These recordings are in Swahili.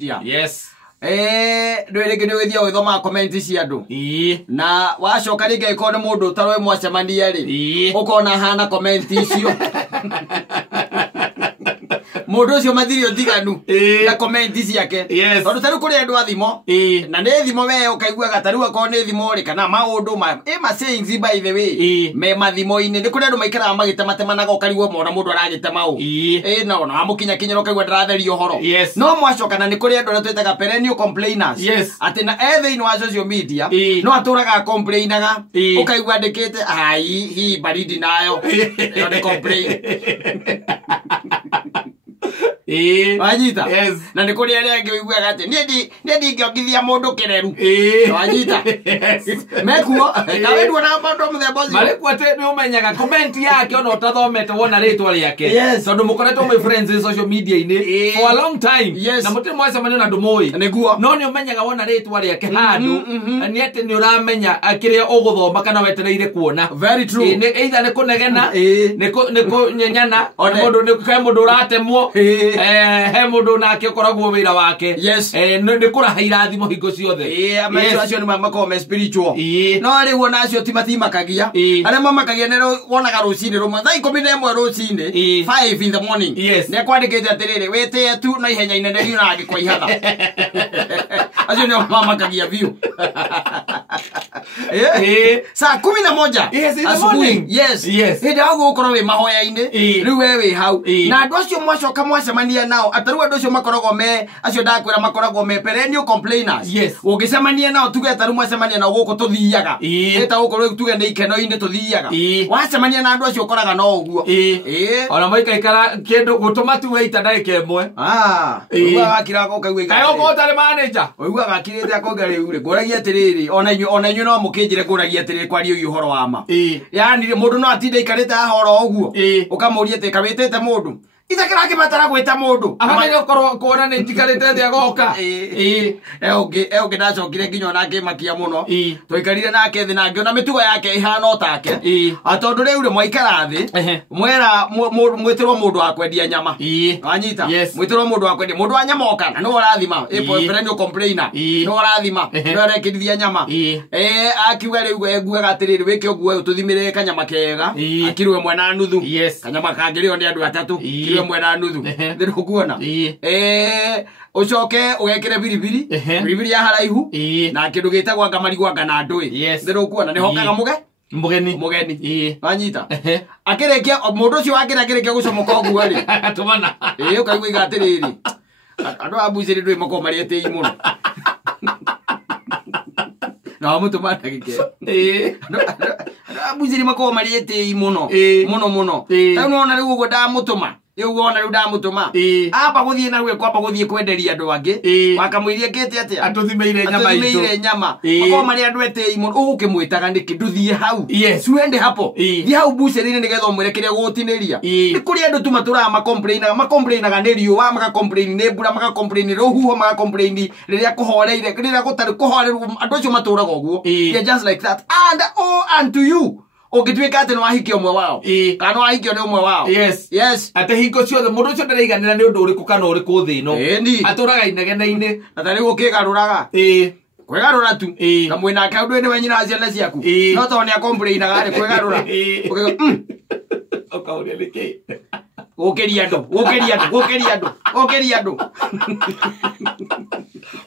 Yes. Ndwirige ni withia withoma comment cia andu. Na wacoka ringe ikone mundu tarwe mwacemania ri. Ukona hana comment icio. Mundu ucio mathirio ndiganu na comment ciake. Tondu taru kuri andu athimo. Na ni thimo we ukaigua gataru akone ni thimo ri kana maundu ma sayings by the way. Me mathimo ine ni kuri andu maikara magitematemaga ukarigwo mona mundu aragitema u. No na amukinya kinyero ukaigua ndaratherio horo. No mwacoka na ni kuri andu twetaga perennial complainers. Ati na ethe ino wa social media no aturaga complainaga ukaigua ndikite ai hi baridi nayo. Yo ni complain. Wajita. Na ni kuri ale ngiguaga ati ndi ngithia mundu kireru. Wajita. Mekuo kawedu na mundu muthemba ucio. Maliku ati ni umenyaga comment yake ona utathomete wona ritwa riake. Tondu mukoretwo my friends in social media ini for a long time. Na muti mwacemanio na ndumui. Niguo. No ni umenyaga wona ritwa riake handu ni ati ni uramenya akiria uguthoma kana wetereire kuona. Very true. Ni either ni kunegena ni kunyenyana mundu ni kai mundu uratemwo he mundu nake ukoragwo wira wake. Ni kurahaira thimo hingo ciothe. Acio ni makome spiritual. No ri wona acio timakagia. Aria mamakagia ne wonaga rucini rumwe thaa 11 rucini 5 in the morning. Ne kwandikite atiriri wete tu na ihenya inene ri na ngikwa ihatha. Acio ni mamakagia view. Saa 11 asubuhi. Hida hago ukoro we mahoya-ine riu we hau. Na andu acio mwacoka mwacemania nao ataru andu acio makoragwo me acio ndakwira makoragwo me perennial complainers. Ungicemania nao tuge ataru mwacemania nao guku tuthiaga. Eta gukorwo tuge ni ikeno-ine tuthiaga. Wacemania na andu acio ukoraga no uguo. Ona maikaikara kindu gutuma tu weita ndagika imwe. Uguo wakiraga ukaigua kayo ko tari manager. Uguo gakirite akonga riu ri nguragia atiriri ona inyu no mukijire nguragia atiriri kwario yu horo wa ma. Yani mundu no atinde ikarite horo uguo. Ukamuria ati kawitete mundu. Itakira kimatara gwita mundu. Amaire ukorwo kuona ni njikarite thia goka. Eoge ndacokire nginya nake makia muno. Twikarire nake thi na ngiona mitugo yake ihana otake. Atondu riu ri mwaikara thi mwera mwitirwo mundu wa kwendia nyama. Wanyita mwitirwo mundu wa kwendia mundu wa nyama okana no rathima perennial complainer no rathima no rekithia nyama. Akiuga riu eguaga atiriri wike uguo tuthimire kanyama kega akirwe mwena nuthu kanyama kangirio ni andu atatu mwena nuthu ndirukuona ucoke ugekire biribiri ya haraihu na kindu gitagwa ngamarigwa ngana ndui ndirukuona ni hokaga mugeni wanyita akirekia mundu ucio akirekia gucomoka uguo ri tumana ukaigua igatiriri andu abuciri ndui mako mariete imuno na mutuma ndagike abuciri mako mariete imuno muno tano ona riu ugo ndamutuma Yugona ruda mutuma. Aba guthie na gwe kwamba guthie kwenderia andu angi. Wakamwirie kete atia. Atuthimeire nyama itu. Atuthimeire nyama. Mako mari andu ete imuno ukimwitaga ndiki nduthie hau. Suende hapo. Thi hau buceri ni getha umwire kiria gutiniria. Ni kuri andu tuma tura ma complainaga ni riuwa maka complain ni mbura maka complain ruhuho maka complain riria kuhoreire riria gutari kuhoreru andu acio maturaga uguo. They just like that. And to you. Ogitweka ati no ahikio mwe wao. Kana no ahikio ni umwe wao. Ate hingo ciothe mundu ucio ndariganira ni undu uriku kana uriku thi no. Aturaga inegene-ine. Atari gukigaruraga. Kwegarura tu. Na mwina ake undu ni wenyina aciana ciaku. No to ni acomplainaga ari kwegarura. Ukauria niki. Gukiria andu.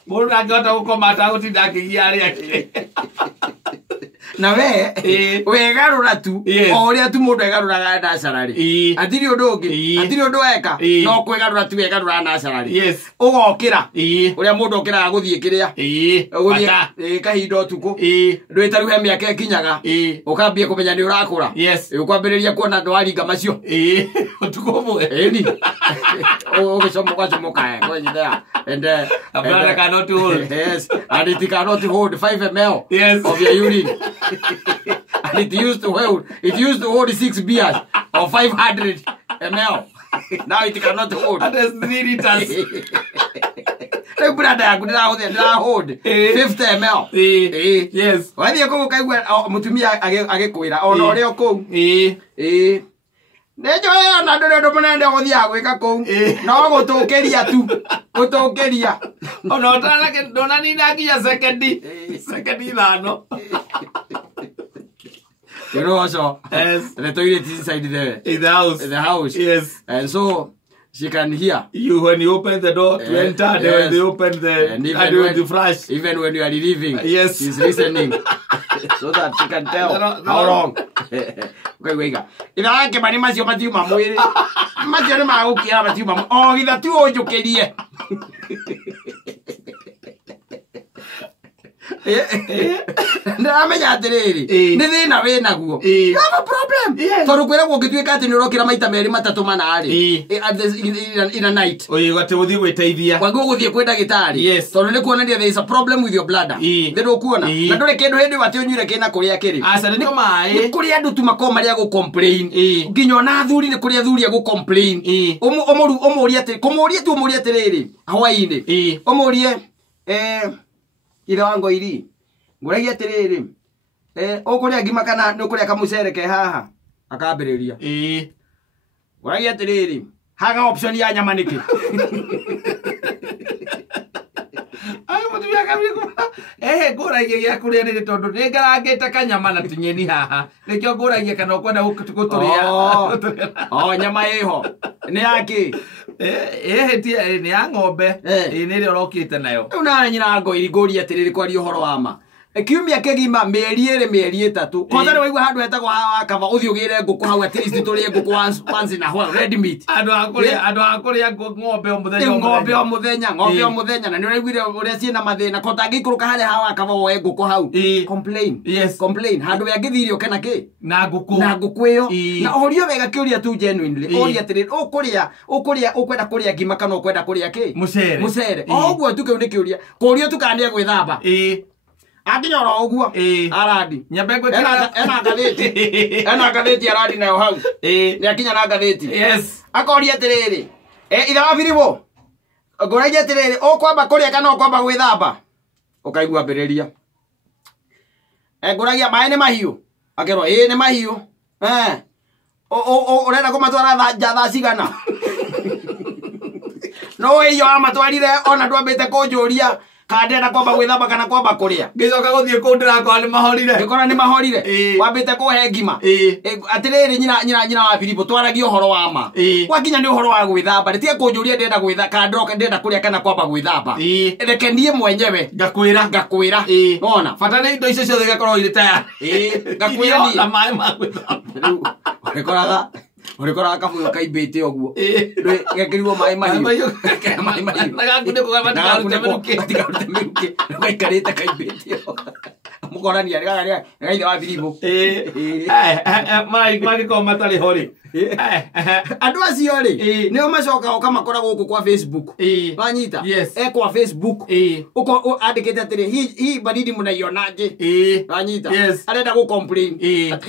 Mundu angihota gukoma atagutinda akigia ari ake. Na we garura tu oria tu mundu egaruraga na sarari atiri undu ungi atiri undu eka no kwegarura tu egarura na sarari ugokira uria mundu okiraga guthie kiria guthie kahindo tuku ndwitaru he miaka kinyaga ukambie kumenya ni urakura ukwambiriria kuona ndwaringa macio tuku mwe ni ugicomoka kwenye there and a brother cannot hold and it cannot hold 5 ml of your urine. And it used to hold 6 beers or 500 ml. Now it cannot hold. That is 3 liters. Hey brother, I hold 50 ml. Yes. Why do you go mutumia agekwira ona uri oku? Nejo na ndo munende guthia gwika ku. No gutukiria tu. Gutukiria. Ona otana ke dona ni naginya sekendi ithano. You know also, yes. The toilet is inside the house. The house. Yes. And so she can hear you when you open the door to enter. Yes. When they open the flash. Even when you are leaving, yes, she's listening, so that she can tell how long. Okay, wait. If I can manage your matiu mamu, matiu mamu kia matiu mamu. Oh, ida tu ojo kerie. Ndamenya atiriri ni thina we naguo you have a problem toru kwira gukituika ati ni urokira maita meri matatu manari in a night oyi gate uthi gwiteithia wangu guthie kwenda gitari toru ni kuonania there is a problem with your bladder ndio kuona na ndore kindu hindi wati unyire kina kuria kiri asa ni mai kuri andu tu makoma maria go complain nginyo na thuri ni kuri athuri go complain omuria ati kumuria tu umuria atiriri hawaii omurie ira wango iri nguragia atiriri ukuria ngima kana nukuria kamucere ke haha akambiriria nguragia atiriri haga option ya nyama niki ayo mutu ya kabiri nguragia gya kuria ni tondu ni ngarangite kanyama na tunyeni haha nikyo nguragia kana ukwenda guturia nyama iho ni yaki tie ni ya ng'ombe ni ri urokite nayo una nyina ngo iriguria atiriri kwari uhoro wa ma kiumia kegima mieri 3 kothare waigua handu hetagwo kava uthi ugire nguku hau at least turie nguku once na hwa red meat andu akuria ng'ombe o muthenya na ni uraiguire uria ciina mathina kotangikuruka hale hawa kava woe nguku hau complain handu ya ngithirio kana ki na nguku iyo na orio wega kiuria tu genuinely oria atiriri ukuria ukwenda kuria ngima kana ukwenda kuria ki mucere oguo tu kiu ni kiuria kurio tukania gwithamba Akinyoro oguo aradi nyambegwe ena gatheti aradi nayo hau ni akinya na gatheti akoria atiriri itha wa biribo ngoragia atiriri ukwamba kuria kana ukwamba gwithamba ukaigua mbiriria ngoragia mai ni mahiu akerwa ni mahiu urenda kumatwara tha cigana no iyo amatwarire ona ndwambite kunjuria kadena kwamba gwithamba kana kwamba kuria ngicoka guthie kundira kwa ni mahorire ngikora ni mahorire wambite kuhe ngima atiriri nyina wa Filipo twaragia uhoro wa ma wakinya ni uhoro wa gwithamba nditie kunjuria ndenda gwitha kandoka ndenda kuria kana kwamba gwithamba reke nie mwenyewe ngakwira ona fata ni indo icio ciothe gakorwo iri tayari ngakwira ni na mai ma gwithamba urikoraga kabuyo kaibite oguo gekiriwo mai mahiu nagakunde kugamata meruke ngaikarite kaibite mukorani ari gaitha wa Filipo mai ko matari hori andu acio ri nio macoka ukamakora guku kwa Facebook wanyita kwa Facebook uko andikite atiri hii baridi mnaionaje wanyita arenda go complain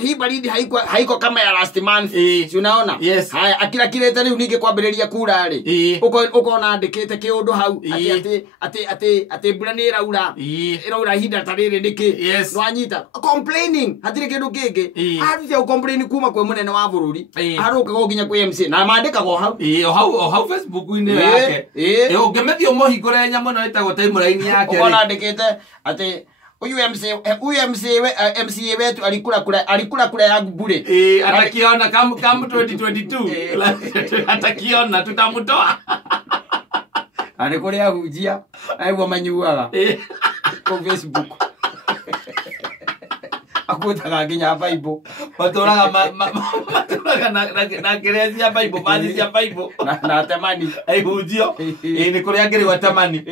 hii baridi haiko kama ya last month unaona haya akira kirete riu ninge kwambiriria kura ri uko na andikite kiundu hau ati mbura ni iraura hinda tariri niki wanyita complaining hatire kindu kingi arutia complain kuma kwa munene wa bururi aruka go ginya kwa MC na maandika go hau hau Facebook ine yake ungemethio mohingure nyamo no itagwo timeline yake ona andikite ati uyu MC wetu alikula kula yangu bure atakiona kama 2022 atakiona tutamutoa alikulia hujia aibu manyuaga kwa Facebook akutaga nginya Bible maturaga na kirezia Bible baadhi ya Bible na tamani hujio ni kuria ngiri wa tamani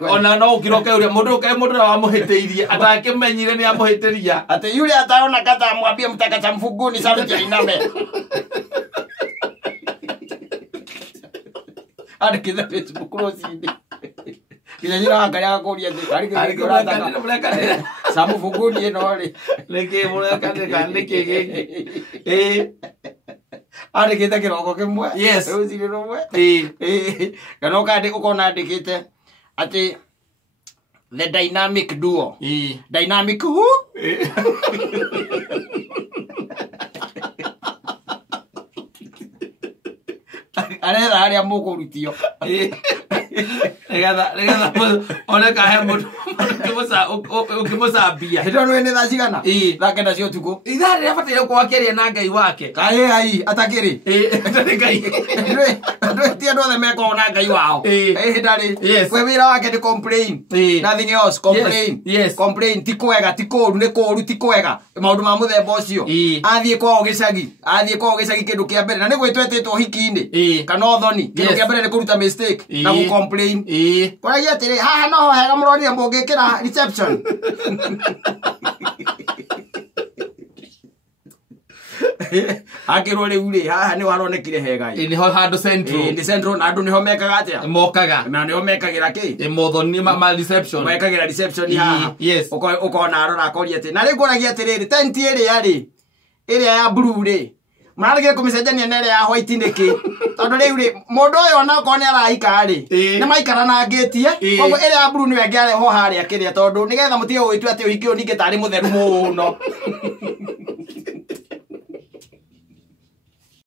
ona no ukiroka uri mundu wa muhiteirie atakimenyire ni amuhitiria ate yule ataona kata amwambie mtakata mfuguni sauti ya iname arikitha Facebook rosindi Kinanyira angalia kuria ari samu fuguni eno ri leke muleka ndike geki ari kita kiroko kimwe uzire romwe kana ukandi ukona andikite ati the dynamic duo dynamic who arera aria mukurutio Regatha oneka he mundu ukimũcambia hĩndĩ ĩno nĩ thaa cigana thaa kenda cia ũtukũ ithaa rĩrĩa bataire gũkorwo akĩaria na Ngai wake kaĩ atakĩrĩ atarĩ Ngai ti andũ othe mekoragwo na Ngai wao hĩndarĩ we wĩra wake nĩ complain nothing else complain ti kwega ti kũũru nĩ kũũru ti kwega maũndũ ma mũthemba ũcio athiĩ kwao gĩcagi kĩndũ kĩa mbere na nĩ gwĩtwo etĩtwo hiki-inĩ kana ũthoni kĩndũ kĩa mbere nĩ kũruta mistake na gũcomplain koragia atĩrĩ haha noho hega mũronire mũngĩkĩra reception akĩrwo rĩu rĩ haha nĩho haronekire hega nĩho handũ central na andũ nĩho mekaga atĩa mokaga na nĩho mekagĩra kĩ mũthoni ma reception mekagĩra reception haha ũkona arora akoria atĩ na rĩu ngũragia atĩrĩrĩ tent ĩrĩa ya blue rĩ mũrarĩgire kũmĩcenjania na ĩrĩa ya white nĩkĩ tondũ rĩu rĩ mũndũ ũyũ ona okorwo nĩ arahika rĩ nĩ maikaranaangĩtie koguo ĩrĩa ya blue nĩyo ĩngĩarehwo harĩa kĩrĩa tondũ nĩgetha mũtige gũgĩtua atĩ ũhiki ũyũ ningĩ tarĩ mũtheru mũno